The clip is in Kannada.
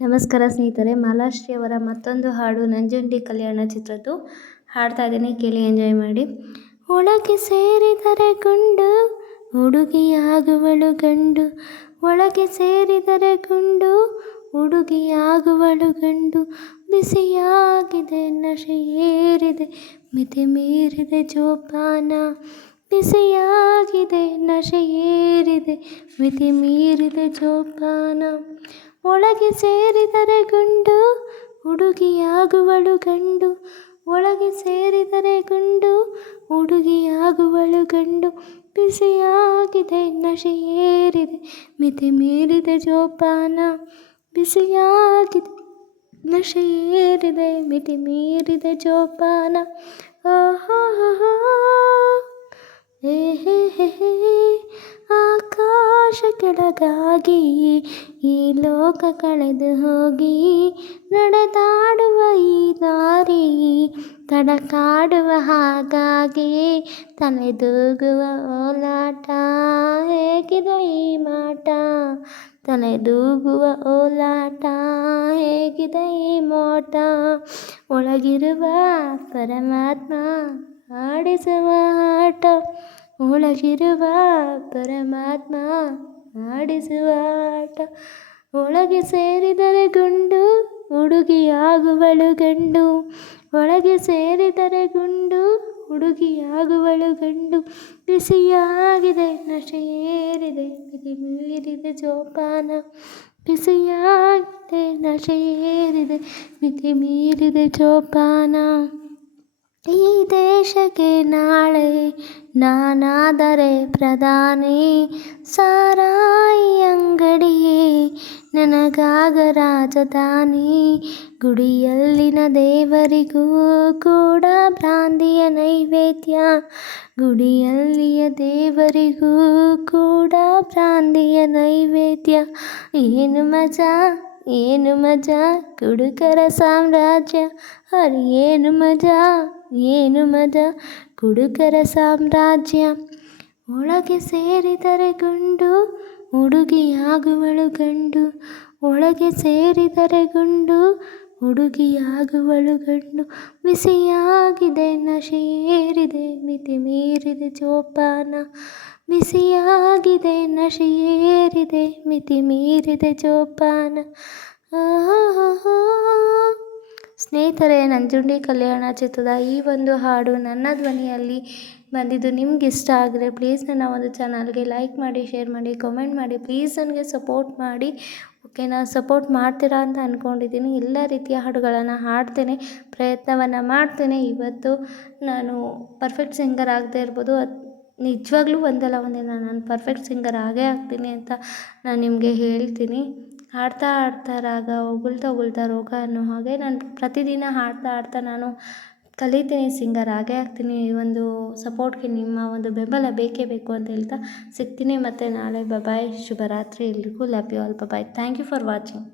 ನಮಸ್ಕಾರ ಸ್ನೇಹಿತರೆ, ಮಾಲಾಶ್ರೀ ಅವರ ಮತ್ತೊಂದು ಹಾಡು ನಂಜುಂಡಿ ಕಲ್ಯಾಣ ಚಿತ್ರದ್ದು ಹಾಡ್ತಾ ಇದ್ದೀನಿ, ಕೇಳಿ ಎಂಜಾಯ್ ಮಾಡಿ. ಒಳಗೆ ಸೇರಿದರೆ ಗುಂಡು ಹುಡುಗಿಯಾಗುವಳು ಗಂಡು, ಒಳಗೆ ಸೇರಿದರೆ ಗುಂಡು ಹುಡುಗಿಯಾಗುವಳು ಗಂಡು, ಬಿಸಿಯಾಗಿದೆ ನಶೆ ಏರಿದೆ ಮಿತಿ ಮೀರಿದೆ ಜೋಪಾನ, ಬಿಸಿಯಾಗಿದೆ ನಶೆ ಏರಿದೆ ಮಿತಿ ಮೀರಿದೆ ಜೋಪಾನ. ಒಳಗೆ ಸೇರಿದರೆ ಗುಂಡು ಹುಡುಗಿಯಾಗುವಳು ಗಂಡು, ಒಳಗೆ ಸೇರಿದರೆ ಗುಂಡು ಹುಡುಗಿಯಾಗುವಳು ಗಂಡು, ಬಿಸಿಯಾಗಿದೆ ನಶೆ ಏರಿದೆ ಮಿತಿ ಮೀರಿದೆ ಜೋಪಾನ, ಬಿಸಿಯಾಗಿದೆ ನಶೆ ಏರಿದೆ ಮಿತಿ ಮೀರಿದೆ ಜೋಪಾನ. ಹೇ ಹೇ ಹೇ ಹೇ ಆಕಾಶ ಕೆಳಗಾಗಿ ಈ ಲೋಕ ಕಳೆದು ಹೋಗಿ, ನಡೆದಾಡುವ ಈ ದಾರಿ ತಡಕಾಡುವ ಹಾಗಾಗಿ, ತಲೆದೂಗುವ ಓಲಾಟ ಹೇಗಿದೆ ಈ ಮಾಟ, ತಲೆದೂಗುವ ಓಲಾಟ ಹೇಗಿದೆ ಈ ಮೋಟ, ಒಳಗಿರುವ ಪರಮಾತ್ಮ ಆಡಿಸುವ ಆಟ, ಒಳಗಿರುವ ಪರಮಾತ್ಮ ಆಡಿಸುವ ಆಟ. ಒಳಗೆ ಸೇರಿದರೆ ಗುಂಡು ಹುಡುಗಿಯಾಗುವಳು ಗಂಡು, ಒಳಗೆ ಸೇರಿದರೆ ಗುಂಡು ಹುಡುಗಿಯಾಗುವಳು ಗಂಡು, ಬಿಸಿಯಾಗಿದೆ ನಶೆ ಏರಿದೆ ಮಿತಿ ಮೀರಿದೆ ಜೋಪಾನ, ಬಿಸಿಯಾಗಿದೆ ನಶೆ ಏರಿದೆ ಮಿತಿ ಮೀರಿದೆ ಜೋಪಾನ. ಈ ದೇಶಕ್ಕೆ ನಾಳೆ ನಾನಾದರೆ ಪ್ರಧಾನಿ, ಸಾರಾಯಿ ಅಂಗಡಿಯೇ ನನಗಾಗ ರಾಜಧಾನಿ, ಗುಡಿಯಲ್ಲಿನ ದೇವರಿಗೂ ಕೂಡ ಬ್ರಾಂದಿಯ ನೈವೇದ್ಯ, ಗುಡಿಯಲ್ಲಿಯ ದೇವರಿಗೂ ಕೂಡ ಬ್ರಾಂದಿಯ ನೈವೇದ್ಯ. ಏನು ಮಜಾ ಏನು ಮಜಾ ಕುಡುಕರ ಸಾಮ್ರಾಜ್ಯ, ಹರಿ ಏನು ಮಜಾ ಏನು ಮಜಾ ಕುಡುಕರ ಸಾಮ್ರಾಜ್ಯ. ಒಳಗೆ ಸೇರಿದರೆ ಗುಂಡು ಹುಡುಗಿಯಾಗುವಳು ಗಂಡು, ಒಳಗೆ ಸೇರಿದರೆ ಗುಂಡು ಹುಡುಗಿಯಾಗುವಳು ಗಂಡು, ಬಿಸಿಯಾಗಿದೆ ನಶೆ ಏರಿದೆ ಮಿತಿ ಮೀರಿದೆ ಜೋಪಾನ, ಬಿಸಿಯಾಗಿದೆ ನಶೆ ಏರಿದೆ ಮಿತಿ ಮೀರಿದೆ ಜೋಪಾನ. ಸ್ನೇಹಿತರೆ, ನಂಜುಂಡಿ ಕಲ್ಯಾಣ ಚಿತ್ರದ ಈ ಒಂದು ಹಾಡು ನನ್ನ ಧ್ವನಿಯಲ್ಲಿ ಬಂದಿದ್ದು ನಿಮ್ಗೆ ಇಷ್ಟ ಆದರೆ ಪ್ಲೀಸ್ ನನ್ನ ಒಂದು ಚಾನಲ್ಗೆ ಲೈಕ್ ಮಾಡಿ, ಶೇರ್ ಮಾಡಿ, ಕಮೆಂಟ್ ಮಾಡಿ. ಪ್ಲೀಸ್ ನನಗೆ ಸಪೋರ್ಟ್ ಮಾಡಿ, ಓಕೆನಾ? ಸಪೋರ್ಟ್ ಮಾಡ್ತೀರಾ ಅಂತ ಅಂದ್ಕೊಂಡಿದ್ದೀನಿ. ಎಲ್ಲ ರೀತಿಯ ಹಾಡುಗಳನ್ನು ಹಾಡ್ತೇನೆ, ಪ್ರಯತ್ನವನ್ನು ಮಾಡ್ತೇನೆ. ಇವತ್ತು ನಾನು ಪರ್ಫೆಕ್ಟ್ ಸಿಂಗರ್ ಆಗದೆ ಇರ್ಬೋದು, ನಿಜವಾಗ್ಲೂ ಒಂದಲ್ಲ ಒಂದಿನ ನಾನು ಪರ್ಫೆಕ್ಟ್ ಸಿಂಗರ್ ಆಗೇ ಆಗ್ತೀನಿ ಅಂತ ನಾನು ನಿಮಗೆ ಹೇಳ್ತೀನಿ. ಹಾಡ್ತಾ ಹಾಡ್ತಾ ರಾಗ, ಉಗುಳ್ತಾ ಉಗುಳ್ತಾ ರೋಗ ಅನ್ನೋ ಹಾಗೆ ನಾನು ಪ್ರತಿದಿನ ಹಾಡ್ತಾ ನಾನು ಕಲಿತೀನಿ, ಸಿಂಗರ್ ಆಗೇ ಆಗ್ತೀನಿ. ಈ ಒಂದು ಸಪೋರ್ಟ್ಗೆ ನಿಮ್ಮ ಒಂದು ಬೆಂಬಲ ಬೇಕೇ ಬೇಕು ಅಂತ ಹೇಳ್ತಾ ಸಿಗ್ತೀನಿ ಮತ್ತೆ ನಾಳೆ. ಬಾಯ್, ಶುಭರಾತ್ರಿ ಎಲ್ರಿಗೂ. Love you all. Bye. Thank you for watching.